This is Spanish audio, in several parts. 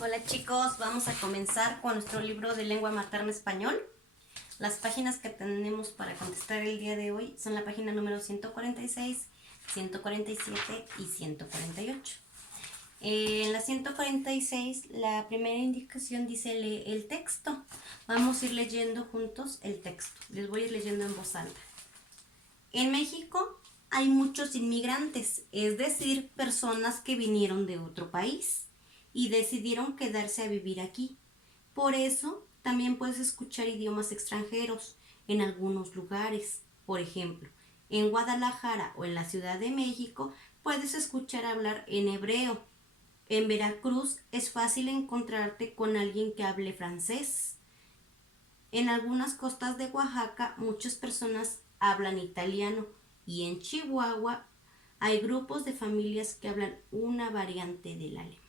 Hola chicos, vamos a comenzar con nuestro libro de lengua materna español. Las páginas que tenemos para contestar el día de hoy son la página número 146, 147 y 148. En la 146, la primera indicación dice lee el texto. Vamos a ir leyendo juntos el texto. Les voy a ir leyendo en voz alta. En México hay muchos inmigrantes, es decir, personas que vinieron de otro país y decidieron quedarse a vivir aquí. Por eso también puedes escuchar idiomas extranjeros en algunos lugares. Por ejemplo, en Guadalajara o en la Ciudad de México puedes escuchar hablar en hebreo. En Veracruz es fácil encontrarte con alguien que hable francés. En algunas costas de Oaxaca muchas personas hablan italiano y en Chihuahua hay grupos de familias que hablan una variante del alemán.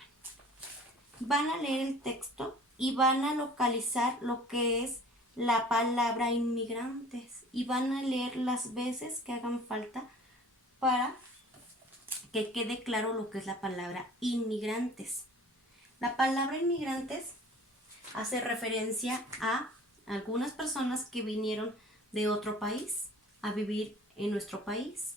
Van a leer el texto y van a localizar lo que es la palabra inmigrantes y van a leer las veces que hagan falta para que quede claro lo que es la palabra inmigrantes. La palabra inmigrantes hace referencia a algunas personas que vinieron de otro país a vivir en nuestro país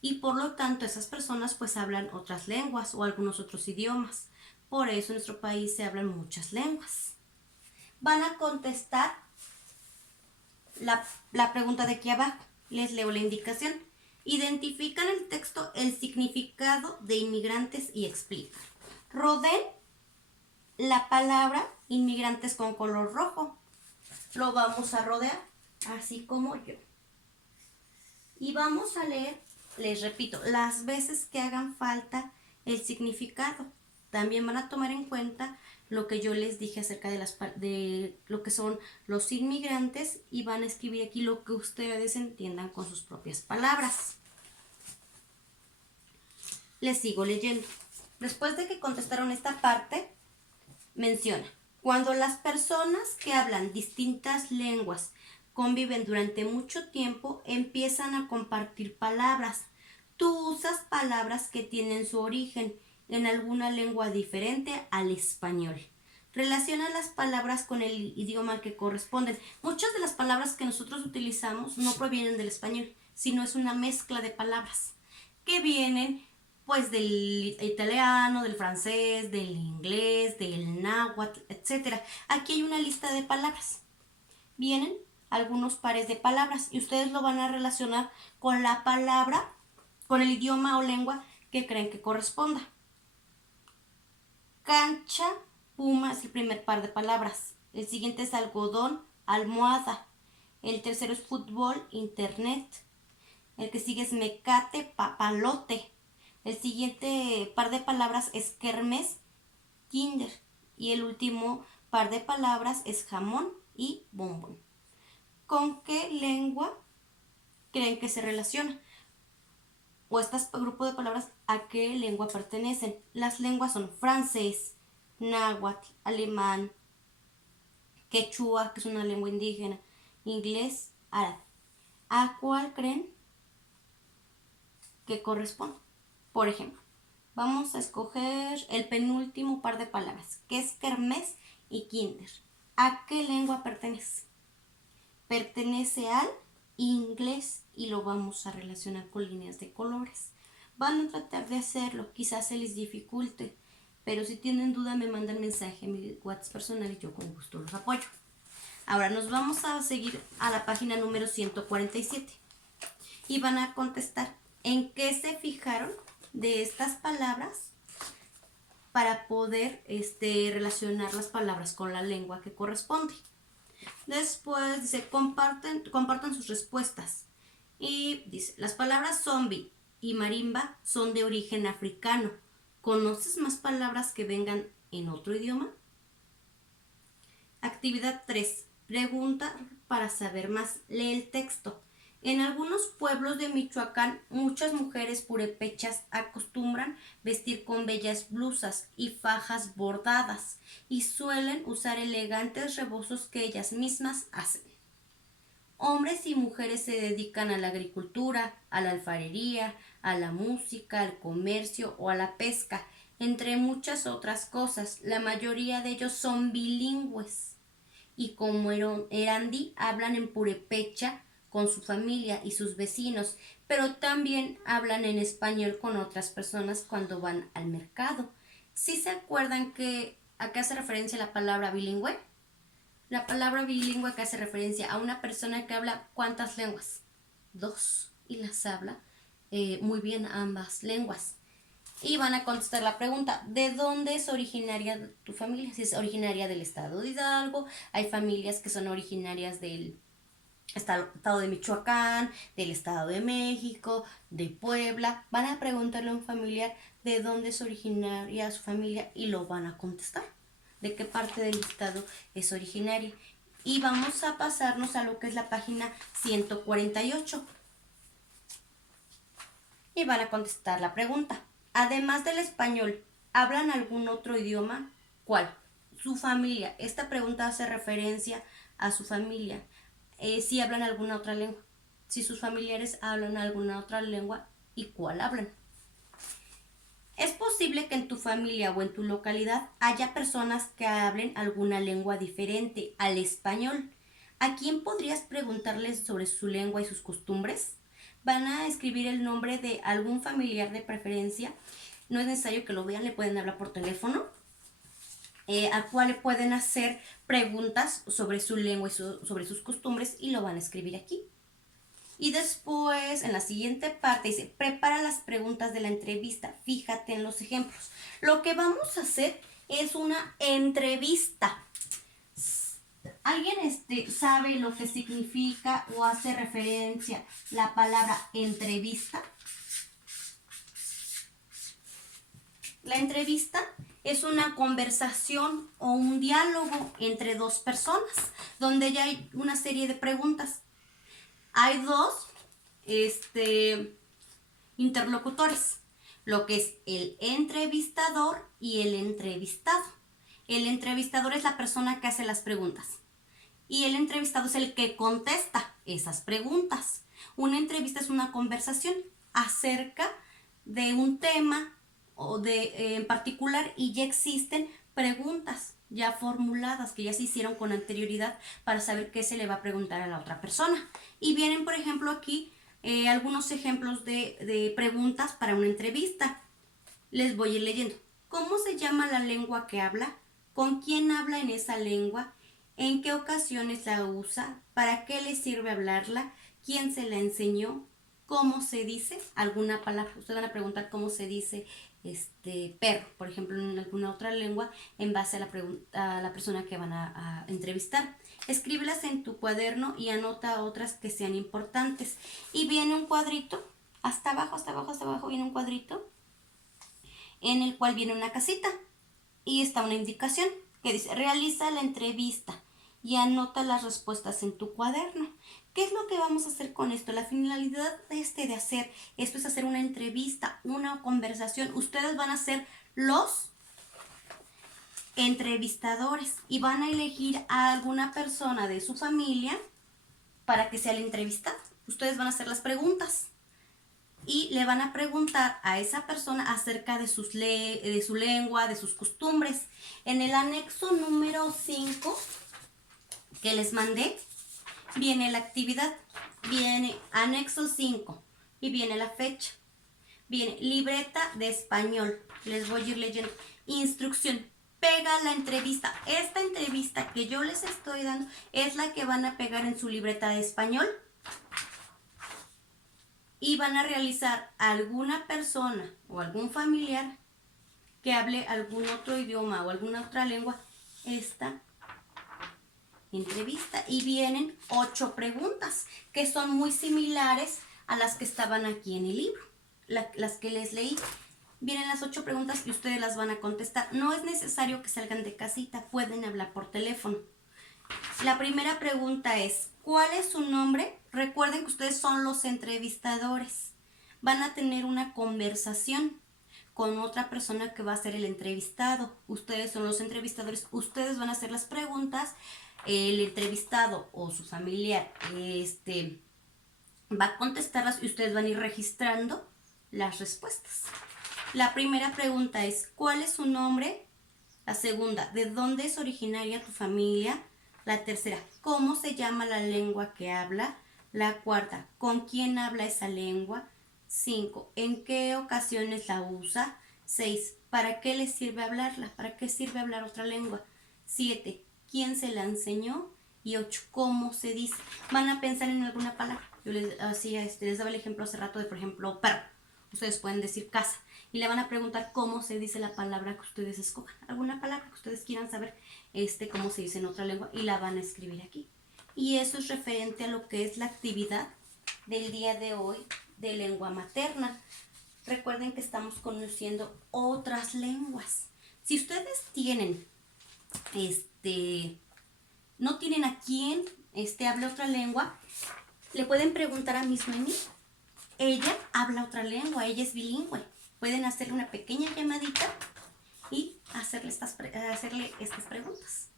y por lo tanto esas personas pues hablan otras lenguas o algunos otros idiomas. Por eso en nuestro país se hablan muchas lenguas. Van a contestar la pregunta de aquí abajo. Les leo la indicación. Identifican el texto el significado de inmigrantes y explican. Rodeen la palabra inmigrantes con color rojo. Lo vamos a rodear, así como yo. Y vamos a leer, les repito, las veces que hagan falta el significado. También van a tomar en cuenta lo que yo les dije acerca de lo que son los inmigrantes y van a escribir aquí lo que ustedes entiendan con sus propias palabras. Les sigo leyendo. Después de que contestaron esta parte, menciona, cuando las personas que hablan distintas lenguas conviven durante mucho tiempo, empiezan a compartir palabras. Tú usas palabras que tienen su origen en alguna lengua diferente al español. Relaciona las palabras con el idioma al que corresponden. Muchas de las palabras que nosotros utilizamos no provienen del español, sino es una mezcla de palabras que vienen pues del italiano, del francés, del inglés, del náhuatl, etc. Aquí hay una lista de palabras. Vienen algunos pares de palabras y ustedes lo van a relacionar con la palabra, con el idioma o lengua que creen que corresponda. Cancha, puma es el primer par de palabras. El siguiente es algodón, almohada. El tercero es fútbol, internet. El que sigue es mecate, papalote. El siguiente par de palabras es kermés, kinder. Y el último par de palabras es jamón y bombón. ¿Con qué lengua creen que se relaciona? O este grupo de palabras, ¿a qué lengua pertenecen? Las lenguas son francés, náhuatl, alemán, quechua, que es una lengua indígena, inglés, árabe. ¿A cuál creen que corresponde? Por ejemplo, vamos a escoger el penúltimo par de palabras, que es kermés y kinder. ¿A qué lengua pertenece? Pertenece al inglés y lo vamos a relacionar con líneas de colores. Van a tratar de hacerlo, quizás se les dificulte, pero si tienen duda me mandan mensaje a mi WhatsApp personal y yo con gusto los apoyo. Ahora nos vamos a seguir a la página número 147 y van a contestar en qué se fijaron de estas palabras para poder relacionar las palabras con la lengua que corresponde. Después dice, compartan sus respuestas. Y dice, las palabras zombie y marimba son de origen africano. ¿Conoces más palabras que vengan en otro idioma? Actividad 3. Pregunta para saber más. Lee el texto. En algunos pueblos de Michoacán, muchas mujeres purépechas acostumbran vestir con bellas blusas y fajas bordadas y suelen usar elegantes rebozos que ellas mismas hacen. Hombres y mujeres se dedican a la agricultura, a la alfarería, a la música, al comercio o a la pesca entre muchas otras cosas. La mayoría de ellos son bilingües y como Erandi hablan en purépecha con su familia y sus vecinos, pero también hablan en español con otras personas cuando van al mercado. ¿Sí se acuerdan que a qué hace referencia la palabra bilingüe? La palabra bilingüe que hace referencia a una persona que habla ¿cuántas lenguas? 2, y las habla muy bien ambas lenguas. Y van a contestar la pregunta, ¿de dónde es originaria tu familia? Si es originaria del estado de Hidalgo, hay familias que son originarias del estado de Michoacán, del estado de México, de Puebla. Van a preguntarle a un familiar de dónde es originaria su familia y lo van a contestar, de qué parte del estado es originaria. Y vamos a pasarnos a lo que es la página 148. Y van a contestar la pregunta. Además del español, ¿hablan algún otro idioma? ¿Cuál? Su familia. Esta pregunta hace referencia a su familia. Si hablan alguna otra lengua. Si sus familiares hablan alguna otra lengua y cuál hablan. Es posible que en tu familia o en tu localidad haya personas que hablen alguna lengua diferente al español. ¿A quién podrías preguntarles sobre su lengua y sus costumbres? Van a escribir el nombre de algún familiar de preferencia. No es necesario que lo vean, le pueden hablar por teléfono, al cual le pueden hacer preguntas sobre su lengua y sobre sus costumbres y lo van a escribir aquí. Y después, en la siguiente parte, dice, prepara las preguntas de la entrevista. Fíjate en los ejemplos. Lo que vamos a hacer es una entrevista. ¿Alguien sabe lo que significa o hace referencia la palabra entrevista? La entrevista es una conversación o un diálogo entre dos personas, donde ya hay una serie de preguntas. Hay dos interlocutores, lo que es el entrevistador y el entrevistado. El entrevistador es la persona que hace las preguntas y el entrevistado es el que contesta esas preguntas. Una entrevista es una conversación acerca de un tema o en particular y ya existen preguntas ya formuladas que ya se hicieron con anterioridad para saber qué se le va a preguntar a la otra persona. Y vienen, por ejemplo, aquí algunos ejemplos de preguntas para una entrevista. Les voy a ir leyendo. ¿Cómo se llama la lengua que habla? ¿Con quién habla en esa lengua? ¿En qué ocasiones la usa? ¿Para qué le sirve hablarla? ¿Quién se la enseñó? ¿Cómo se dice alguna palabra? Ustedes van a preguntar cómo se dice perro, por ejemplo, en alguna otra lengua, en base a la persona que van a entrevistar. Escríbelas en tu cuaderno y anota otras que sean importantes. Y viene un cuadrito, hasta abajo viene un cuadrito en el cual viene una casita y está una indicación que dice, realiza la entrevista y anota las respuestas en tu cuaderno. ¿Qué es lo que vamos a hacer con esto? La finalidad de hacer esto es hacer una entrevista, una conversación. Ustedes van a ser los entrevistadores y van a elegir a alguna persona de su familia para que sea el entrevistado. Ustedes van a hacer las preguntas y le van a preguntar a esa persona acerca de su lengua, de sus costumbres. En el anexo número 5 que les mandé, viene la actividad, viene anexo 5 y viene la fecha. Viene libreta de español, les voy a ir leyendo. Instrucción, pega la entrevista. Esta entrevista que yo les estoy dando es la que van a pegar en su libreta de español. Y van a realizar alguna persona o algún familiar que hable algún otro idioma o alguna otra lengua esta entrevista. Y vienen 8 preguntas que son muy similares a las que estaban aquí en el libro, las que les leí. Vienen las 8 preguntas y ustedes las van a contestar. No es necesario que salgan de casita, pueden hablar por teléfono. La primera pregunta es, ¿cuál es su nombre? Recuerden que ustedes son los entrevistadores. Van a tener una conversación con otra persona que va a ser el entrevistado. Ustedes son los entrevistadores. Ustedes van a hacer las preguntas. El entrevistado o su familiar va a contestarlas y ustedes van a ir registrando las respuestas. La primera pregunta es, ¿cuál es su nombre? La segunda, ¿de dónde es originaria tu familia? La tercera, ¿cómo se llama la lengua que habla? La cuarta, ¿con quién habla esa lengua? 5, ¿en qué ocasiones la usa? 6, ¿para qué le sirve hablarla? ¿Para qué sirve hablar otra lengua? 7, ¿quién se la enseñó? Y 8, ¿cómo se dice? Van a pensar en alguna palabra. Yo les hacía, les daba el ejemplo hace rato de, por ejemplo, perro. Ustedes pueden decir casa. Y le van a preguntar cómo se dice la palabra que ustedes escojan. Alguna palabra que ustedes quieran saber, cómo se dice en otra lengua, y la van a escribir aquí. Y eso es referente a lo que es la actividad del día de hoy de lengua materna. Recuerden que estamos conociendo otras lenguas. Si ustedes tienen, no tienen a quien hable otra lengua, le pueden preguntar a Miss Noemí. Ella habla otra lengua, ella es bilingüe. Pueden hacerle una pequeña llamadita y hacerle estas preguntas.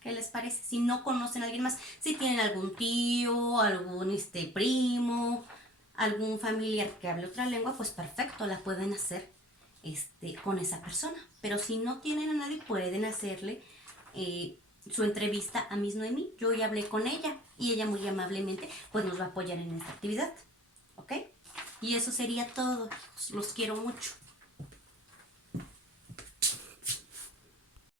¿Qué les parece? Si no conocen a alguien más, si tienen algún tío, algún primo, algún familiar que hable otra lengua, pues perfecto, la pueden hacer con esa persona. Pero si no tienen a nadie, pueden hacerle su entrevista a Miss Noemí. Yo ya hablé con ella y ella muy amablemente pues nos va a apoyar en esta actividad. ¿Ok? Y eso sería todo. Los quiero mucho.